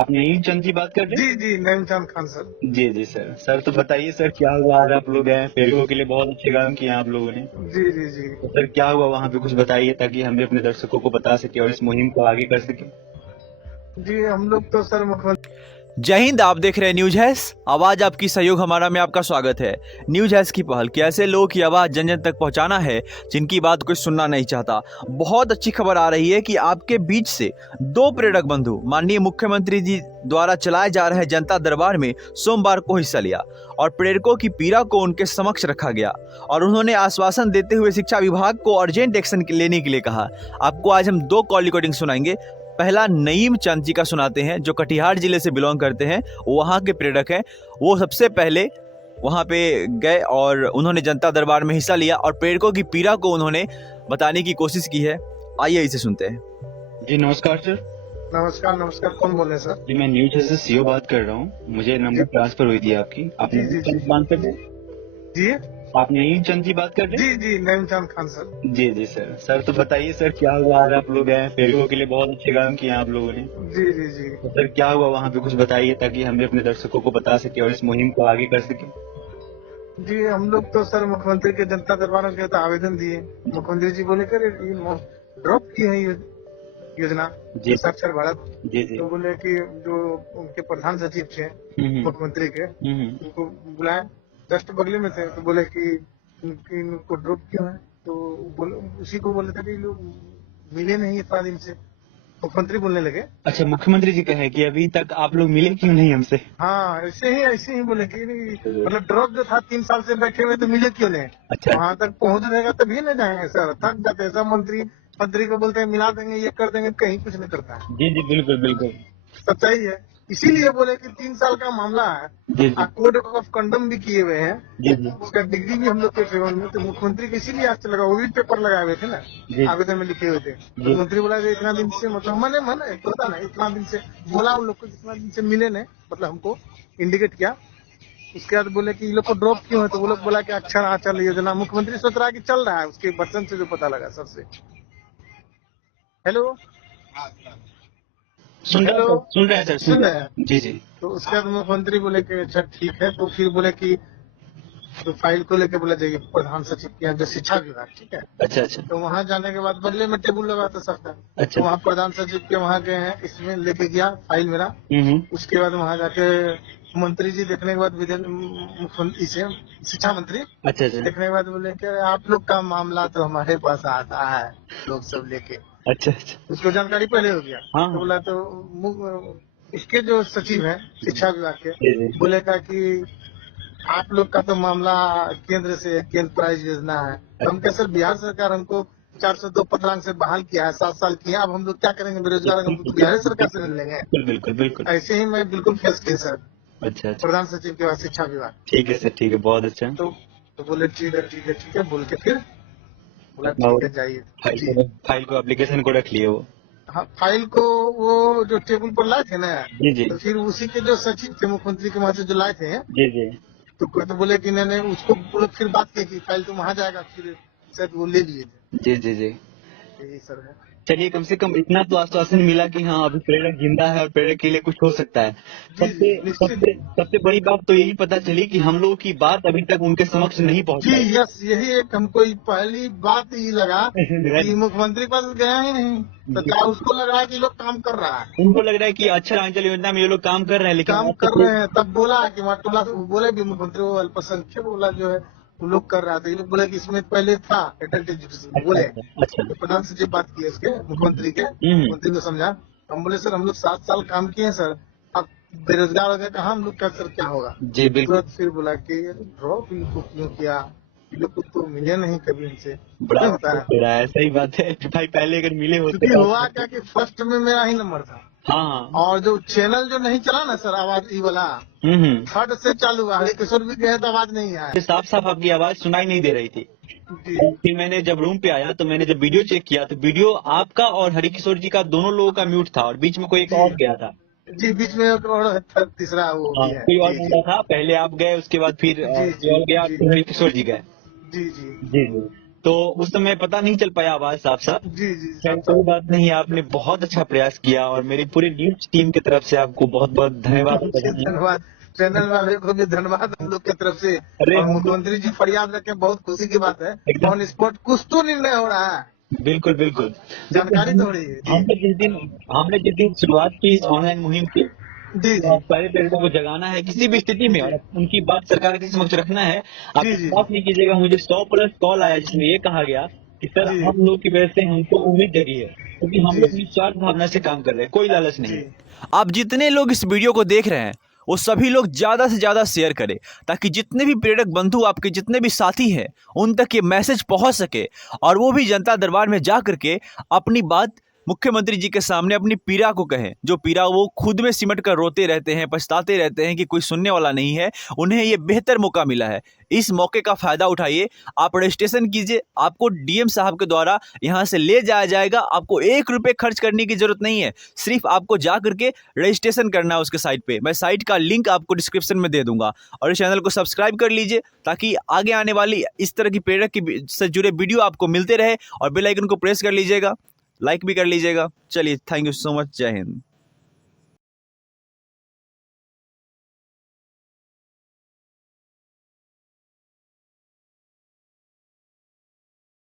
आप यही चंद जी बात कर रहे जी जी नईमचांद खान सर। हैं? जी जी सर। सर तो बताइए सर, क्या हुआ? आज आप लोग गए पेड़ों के लिए, बहुत अच्छे काम किए आप लोगों ने। जी जी जी तो सर क्या हुआ वहाँ पे, कुछ बताइए ताकि हम भी अपने दर्शकों को बता सके और इस मुहिम को आगे कर सके। जी हम लोग तो सर मुख्यमंत्री। जय हिंद। आप देख रहे हैं न्यूज हैस, आवाज आपकी, सहयोग हमारा में आपका स्वागत है। न्यूज हैस की पहल कि ऐसे लोगों की आवाज जन जन तक पहुंचाना है जिनकी बात कोई सुनना नहीं चाहता। बहुत अच्छी खबर आ रही है कि आपके बीच से दो प्रेरक बंधु माननीय मुख्यमंत्री जी द्वारा चलाए जा रहे जनता दरबार में सोमवार को हिस्सा लिया और प्रेरकों की पीड़ा को उनके समक्ष रखा गया और उन्होंने आश्वासन देते हुए शिक्षा विभाग को अर्जेंट एक्शन लेने के लिए कहा। आपको आज हम दो कॉल रिकॉर्डिंग सुनाएंगे। पहला नईम चंद जी का सुनाते हैं, जो कटिहार जिले से बिलोंग करते हैं, वहाँ के प्रेरक हैं। वो सबसे पहले वहाँ पे गए और उन्होंने जनता दरबार में हिस्सा लिया और प्रेरकों की पीड़ा को उन्होंने बताने की कोशिश की है। आइए इसे सुनते हैं। जी नमस्कार सर। नमस्कार नमस्कार, कौन बोले सर? जी मैं न्यूज से सीओ बात कर रहा हूँ। मुझे नंबर ट्रांसफर हुई थी आपकी। आप जी, जी, चंद जी। बात कर रहे हैं? जी आप यही चंद जी बात कर रहे हैं? जी जी नईमचांद खान सर। जी जी सर। सर तो बताइए सर, क्या हुआ? आज आप लोग गए पेड़ों के लिए, बहुत अच्छे काम किए आप लोगों ने। जी जी जी तो सर क्या हुआ वहाँ पे, कुछ बताइए ताकि हम भी अपने दर्शकों को बता सके और इस मुहिम को आगे कर सके। जी हम लोग तो सर मुख्यमंत्री के जनता दरबार में गए तो आवेदन दिए। मुख्यमंत्री जी बोले कर ड्रॉप की है ये योजना जी साक्षर भारत। जी जी। तो बोले कि जो उनके प्रधान सचिव थे मुख्यमंत्री के, उनको बुलाए, जस्ट बगले में थे, तो बोले कि इनको ड्रॉप क्यों है। तो बोले, उसी को बोले थे कि लोग मिले नहीं इतना दिन से। मुख्यमंत्री बोलने लगे, अच्छा, मुख्यमंत्री जी कहे कि अभी तक आप लोग मिले क्यों नहीं हमसे? हाँ ऐसे ही बोले कि नहीं, मतलब ड्रॉप जो था 3 साल से बैठे हुए तो मिले क्यों नहीं। अच्छा वहां तक पहुंच रहेगा तभी न जाएंगे सर, थक जाते हैं सब मंत्री। मंत्री को बोलते हैं मिला देंगे, ये कर देंगे, कहीं कुछ नहीं करता है। जी जी, बिल्कुल बिल्कुल। सच्चाई है। इसीलिए बोले कि 3 साल का मामला है, जी जी कोड ऑफ कंडम भी किए हुए हैं, जी जी उसका डिग्री भी हम लोग के फेवर में। तो मुख्यमंत्री को इसीलिए आज लगा, वो भी पेपर लगाए हुए थे ना, जी आवेदन में लिखे हुए थे। तो जी। मंत्री बोला कि इतना दिन से, मतलब मैंने पता नहीं, इतना दिन से बोला उन लोग को, इतना दिन से मिले नहीं, मतलब हमको इंडिकेट किया। उसके बाद बोले कि ये लोग को ड्रॉप क्यों है, तो वो लोग बोला कि अक्षर आंचल योजना मुख्यमंत्री सोच रहा है कि चल रहा है, उसके बर्तन से जो पता लगा सबसे। हेलो हेलो, सुन रहे हैं सर, सुन रहे हैं। जी जी। तो उसके बाद मुख्यमंत्री बोले कि अच्छा ठीक है। तो फिर बोले कि तो फाइल को लेके बोला जाइए प्रधान सचिव के यहाँ, जो शिक्षा विभाग, ठीक है। अच्छा अच्छा तो वहाँ जाने के बाद बगले में टेबुल लगा था सबका। अच्छा। तो वहाँ प्रधान सचिव के वहाँ गए हैं, इसमें लेके गया फाइल मेरा। उसके बाद वहाँ जाके मंत्री जी देखने के बाद, मुख्यमंत्री से शिक्षा मंत्री अच्छा अच्छा देखने के बाद बोले कि आप लोग का मामला तो हमारे पास आता है, लोग सब लेके। अच्छा अच्छा। उसको जानकारी पहले हो गया। हाँ। तो बोला तो इसके जो सचिव हैं शिक्षा विभाग के, जी जी बोले का कि आप लोग का तो मामला केंद्र से, केंद्र प्राइज योजना है। तो हम कह सर, बिहार सरकार हमको 402 पत्रांक से बहाल किया है, 7 साल किया, अब हम लोग क्या करेंगे, बेरोजगार हमको तो बिहार सरकार से मिल लेंगे। बिल्कुल बिल्कुल बिल्कुल। ऐसे ही मैं बिल्कुल फेस किया सर, अच्छा अच्छा, प्रधान सचिव के बाद शिक्षा विभाग। ठीक है सर, ठीक है, बहुत अच्छा। तो बोले ठीक है ठीक है ठीक है, बोल के फिर बोला अपना ठीक है जाइए। जी फाइल को एप्लीकेशन को रख लिए वो। हाँ, फाइल को वो जो टेबल पर लाए थे ना, जी जी तो फिर उसी के जो सचिव थे मुख्यमंत्री के वहाँ से जो लाए थे, जी जी तो कोई तो बोले कि नहीं उसको बोले, फिर बात की कि फाइल तो वहाँ जाएगा, फिर शायद वो ले लिए थे। जी जी जी। यही सर है। चलिए, कम से कम इतना तो आश्वासन मिला कि हाँ अभी प्रेरक जिंदा है और प्रेरक के लिए कुछ हो सकता है। जी सबसे जी निश्चित। सबसे सबसे बड़ी बात तो यही पता चली कि हम लोगों की बात अभी तक उनके समक्ष नहीं जी पहुंची। यस, यही एक हमको पहली बात ये लगा कि मुख्यमंत्री के पास गया ही नहीं। तो क्या उसको लग रहा है कि लोग काम कर रहा है, उनको लग रहा है कि अक्षर आंचल योजना में ये लोग काम कर रहे हैं, लेकिन काम आज कर तक रहे हैं। तब बोला कि टोला बोले भी मुख्यमंत्री, वो अल्पसंख्यक बोला जो है वो लोग कर रहा था। ये लोग बोले कि इसमें पहले था एडल्ट एजुकेशन, अच्छा बोले। अच्छा अच्छा। तो प्रधान सचिव बात की इसके मुख्यमंत्री के, मुख्यमंत्री को समझा। हम बोले सर हम लोग 7 साल काम किए हैं सर, अब बेरोजगार हो गए कहा हम लोग का, सर क्या होगा। जी बिल्कुल। तो फिर बोला कि ड्रॉप इनको क्यों किया, ये लोग को तो मिले नहीं कभी इनसे, बड़ा नहीं होता है। हो रहा है, सही बात है कि भाई पहले अगर मिले होते क्योंकि तो। हुआ क्या कि फर्स्ट में मेरा ही नंबर था, हाँ हाँ। और जो चैनल जो नहीं चला ना सर, आवाज ई वाला, थर्ड से चालू हुआ। हरिकिशोर भी गए तो आवाज नहीं आया। साफ साफ आपकी आवाज सुनाई नहीं दे रही थी। जी फिर मैंने जब रूम पे आया तो मैंने जब वीडियो चेक किया तो वीडियो आपका और हरिकिशोर जी का दोनों लोगों का म्यूट था और बीच में कोई एक और गया था। जी, बीच में एक और तीसरा वो हाँ, भी है। कोई और जी जी बंदा था, पहले आप गए, उसके बाद फिर जी कोई और गया, जी फिर हरिकिशोर जी गए। जी जी जी जी। तो उस समय पता नहीं चल पाया आवाज साफ साफ। जी जी खैर, कोई बात नहीं, आपने बहुत अच्छा प्रयास किया और मेरी पूरी न्यूज टीम की तरफ से आपको बहुत बहुत धन्यवाद। धन्यवाद, चैनल वाले को भी धन्यवाद हम लोग की तरफ से। अरे और मुख्यमंत्री जी फरियाद रखें, बहुत खुशी की बात है। एकदम। ऑन स्पॉट कुछ तो निर्णय हो रहा है, बिल्कुल बिल्कुल, जानकारी तो हो रही है। हमने जिस दिन शुरुआत की इस ऑनलाइन मुहिम की, जी तो आप सारे पेरेंट्स को जगाना है किसी भी स्थिति में और उनकी बात सरकार के समक्ष रखना है। आप जी, जी। बात नहीं कीजिएगा, मुझे 100+ कॉल आया जिसमें ये कहा गया कि सर जी। हम लोग की वजह से हमको उम्मीद जगी है, क्योंकि हम जी, लोग जी। निस्वार्थ भावना से काम कर रहे हैं, कोई लालच नहीं। जी आप जितने लोग इस वीडियो को देख रहे हैं वो सभी लोग ज़्यादा से ज़्यादा शेयर करें, ताकि जितने भी प्रेरक बंधु आपके जितने भी साथी हैं उन तक ये मैसेज पहुंच सके और वो भी जनता दरबार में जा करके अपनी बात मुख्यमंत्री जी के सामने अपनी पीड़ा को कहें, जो पीड़ा वो खुद में सिमट कर रोते रहते हैं, पछताते रहते हैं कि कोई सुनने वाला नहीं है। उन्हें ये बेहतर मौका मिला है, इस मौके का फ़ायदा उठाइए। आप रजिस्ट्रेशन कीजिए, आपको डीएम साहब के द्वारा यहाँ से ले जाया जाएगा। आपको 1 रुपये खर्च करने की ज़रूरत नहीं है, सिर्फ आपको जा करके रजिस्ट्रेशन करना है उसके साइट पे। मैं साइट का लिंक आपको डिस्क्रिप्शन में दे दूंगा और इस चैनल को सब्सक्राइब कर लीजिए, ताकि आगे आने वाली इस तरह की प्रेरक की से जुड़े वीडियो आपको मिलते रहे। और बेल आइकन को प्रेस कर लीजिएगा, लाइक भी कर लीजिएगा। चलिए, थैंक यू सो मच, जय हिंद।